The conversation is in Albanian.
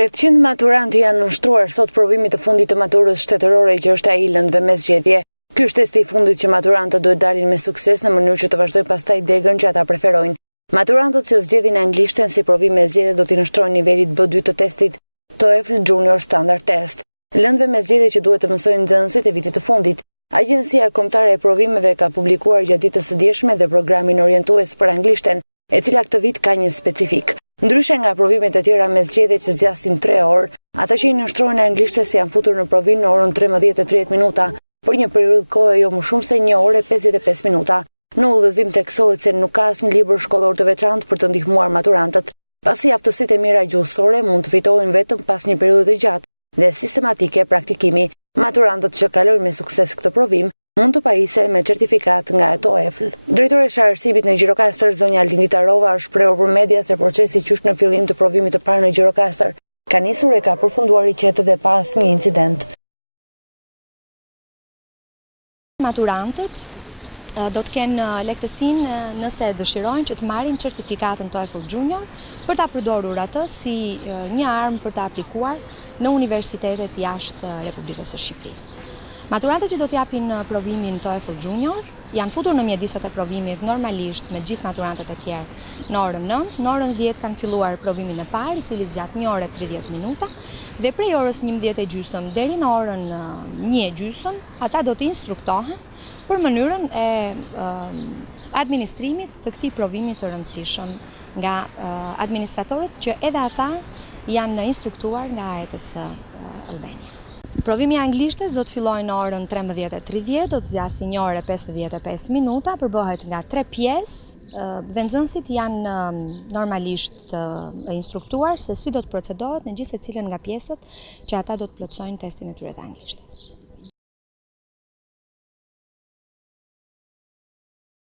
800 maturantë janë nënshtruar sot provimit të fundit të maturës shtetërore që është ai lëndëve me zgjedhje. Ky është testi i fundit që maturantët duhet dalin me sukses në mënyrë që të vazhdojnë pastaj degën që ata preferojnë. Maturantët që zgjedhin anglishten si provim me zgjedhje do t'i nënshtrojnë nivelit B2 të testit TOEFL Junior Standard Test. Lëndëve me zgjedhje që duhet të mësojnë nxënësit e vitit të fundit. Agjencia Kombëtare e Provimeve ka publikuar gjatë ditës së dieshme dhe programin orientues për anglishten, e cila këtë vit ka një specifik. Ndryshe nga provimet e tjera me zgjedhje që zgjasin 3 orë, ata që i nënshtrohen anglishtes janë futur në provim në orën 13:30 minuta, për një periudhë kohe jo më shumë se 1 orë e 55 minuta. Në udhëzim teksohet se nuk ka asnjë libër shkollor të veçantë për të ndihmuar maturantët, pasi aftësitë e mira gjuhësore mund të fitohen vetëm pas një periudhe të gjatë dhe sistematike praktikimi. Maturantët që kalojnë me sukses këtë provim mund të pajisen me certifikat nga TOEFL. Drejtoresha e arsimit në Gjirokastër, zonja Linditarova, është shprehur për media se procesi që është në fillim të provimit të parë në Gjirokastër ka nisur e ka përfunduar i qetë dhe pas një incident. Maturantët do të kenë lehtësinë nëse dëshirojnë që të marrin certifikatën TOEFL Junior për ta përdorur atë si një armë për ta aplikuar në universitetet jashtë Republikës së Shqipërisë. Maturantët që do t'japin provimin TOEFL Junior janë futur në mjedisat e provimit normalisht me gjithë maturantët e tjerë në orën 9, në orën 10 kanë filluar provimin e parë, i cili zgjat 1 orë e 30 minuta, dhe prej orës 11:30 deri në orën 1:30 ata do të instruktohen për mënyrën e administrimit të këtij provimi të rëndësishëm nga administratorët që edhe ata janë instruktuar nga AETS Albania. Provimi i anglishtes do të fillojë në orën 13:30, do të zgjasë 1 orë e 55 minuta, përbëhet nga 3 pjesë dhe nxënësit janë normalisht instruktuar se si do të procedohet në gjithë secilën nga pjesët që ata do të plotësojnë testin e tyre të anglishtes.